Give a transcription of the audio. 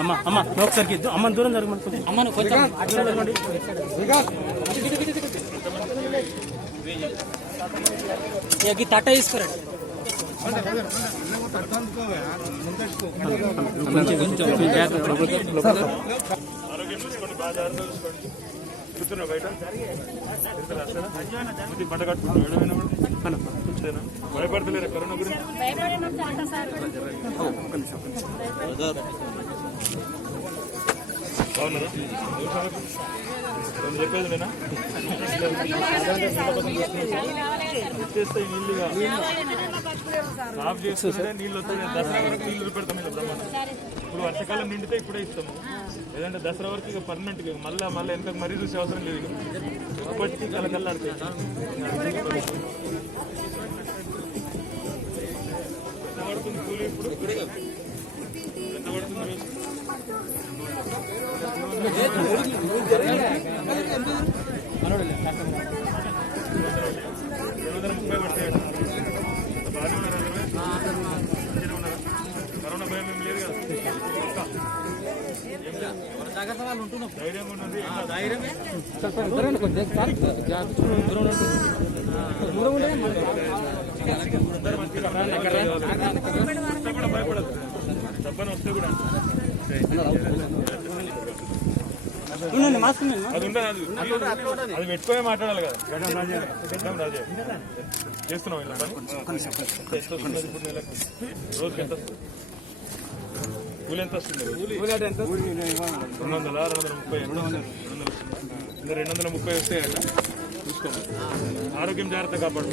అమ్మ అమ్మ నువ్వు ఒకసారి ఇద్దు అమ్మ దూరం జరగమని కొంచెం. అమ్మను కొంచెం. జరగండి ఇక తట్ట తీసుకురండి కొంచెం కొంచెం జాగ్రత్త. చూసుకోండి బాగా జాగ్రత్తగా చూసుకోండి. కూర్చున్నా బయట? ఇది కూడా? కూర్చోనా? భయపడతలేరా కరోనా గురించి? బాగున్నారా నేను సాఫ్ చేస్తుంటే నీళ్ళు వస్తాయి దసరా వరకు నీళ్ళు పెడతాం ఇలా బ్రహ్మాండం ఇప్పుడు వర్షాకాలం నిండితే ఇప్పుడే ఇస్తాము లేదంటే దసరా వరకు ఇక పర్మనెంట్ ఇక మళ్ళీ మళ్ళీ ఎంత మరీ చూసే అవసరం లేదు ఇక ఎప్పటికీ కలకల్లాడుతాయి ఎంత పడుతుంది కూలి ఇప్పుడు ఎంత పడుతుంది కరోనా భయం ఏం లేదు కదా పక్కా. ధైర్యంగా ఉన్నది వస్తే కూడా భయపడదు డబ్బని వస్తే కూడా అది ఉండదు అది అది పెట్టుకోవే మాట్లాడాలి కదా. గడ్డం రాజే. చేస్తున్నావు ఇలా? రోజుకి ఎంత కూలి ఎంత వస్తుంది? రెండు వందల రెండు వందల ముప్పై రెండు వందలు రెండు వందల ముప్పై వస్తాయట. చూసుకోండి ఆరోగ్యం జాగ్రత్త కాపాడు.